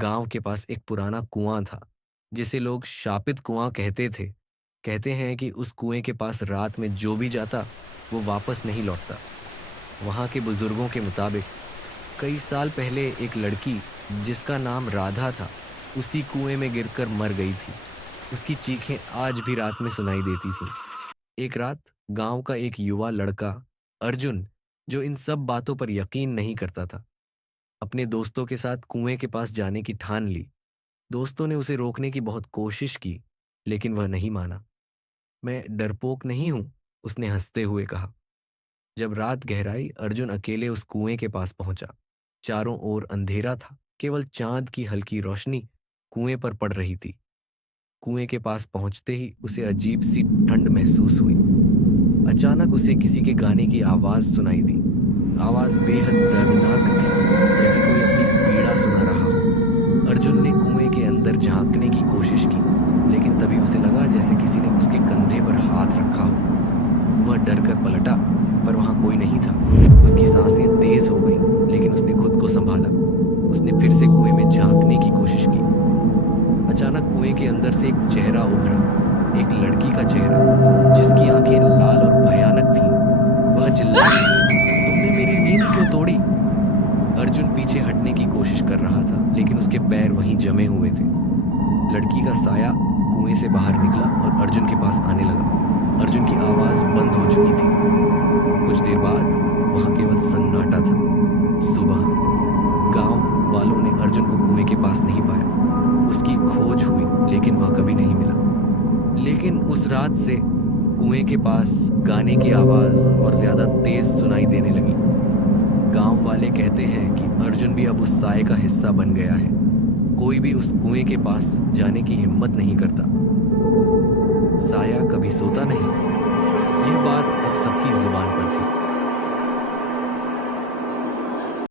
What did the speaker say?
गांव के पास एक पुराना कुआं था जिसे लोग शापित कुआं कहते थे। कहते हैं कि उस कुएं के पास रात में जो भी जाता वो वापस नहीं लौटता। वहां के बुजुर्गों के मुताबिक कई साल पहले एक लड़की जिसका नाम राधा था उसी कुएं में गिरकर मर गई थी। उसकी चीखें आज भी रात में सुनाई देती थीं। एक रात गांव का एक युवा लड़का अर्जुन, जो इन सब बातों पर यकीन नहीं करता था, अपने दोस्तों के साथ कुएं के पास जाने की ठान ली। दोस्तों ने उसे रोकने की बहुत कोशिश की, लेकिन वह नहीं माना। मैं डरपोक नहीं हूं, उसने हंसते हुए कहा। जब रात गहराई, अर्जुन अकेले उस कुएं के पास पहुंचा। चारों ओर अंधेरा था, केवल चांद की हल्की रोशनी कुएं पर पड़ रही थी। कुएं के पास पहुंचते ही उसे अजीब सी ठंड महसूस हुई। अचानक उसे किसी के गाने की आवाज सुनाई दी। आवाज बेहद दर्दनाक थी, जैसे कोई अपनी पीड़ा सुना रहा हो। अर्जुन ने कुएं के अंदर झांकने की कोशिश की, लेकिन तभी उसे लगा जैसे किसी ने उसके कंधे पर हाथ रखा हो। वह डर कर पलटा, पर वहां कोई नहीं था। उसकी सांसें तेज हो गईं, लेकिन उसने खुद को संभाला। उसने फिर से कुएं में झांकने की कोशिश की। अचानक कुएं के अंदर से एक चेहरा उभरा, एक लड़की का चेहरा जिसकी आंखें लाल और भयानक थीं। वह चिल्लाई, तुमने मेरी नींद क्यों तोड़ी? अर्जुन पीछे हटने की कोशिश कर रहा था, लेकिन उसके पैर वहीं जमे हुए थे। लड़की का साया कुएं से बाहर निकला और अर्जुन के पास आने लगा। अर्जुन की आवाज बंद हो चुकी थी। कुछ देर बाद वहां केवल सन्नाटा था। सुबह गांव वालों ने अर्जुन को कुएं के पास नहीं पाया। उसकी खोज हुई, लेकिन वह कभी नहीं मिला। लेकिन उस रात से कुएं के पास गाने की आवाज और ज्यादा तेज सुनाई देने लगी। गांव वाले कहते हैं कि अर्जुन भी अब उस साए का हिस्सा बन गया है। कोई भी उस कुएं के पास जाने की हिम्मत नहीं करता। साया कभी सोता नहीं। यह बात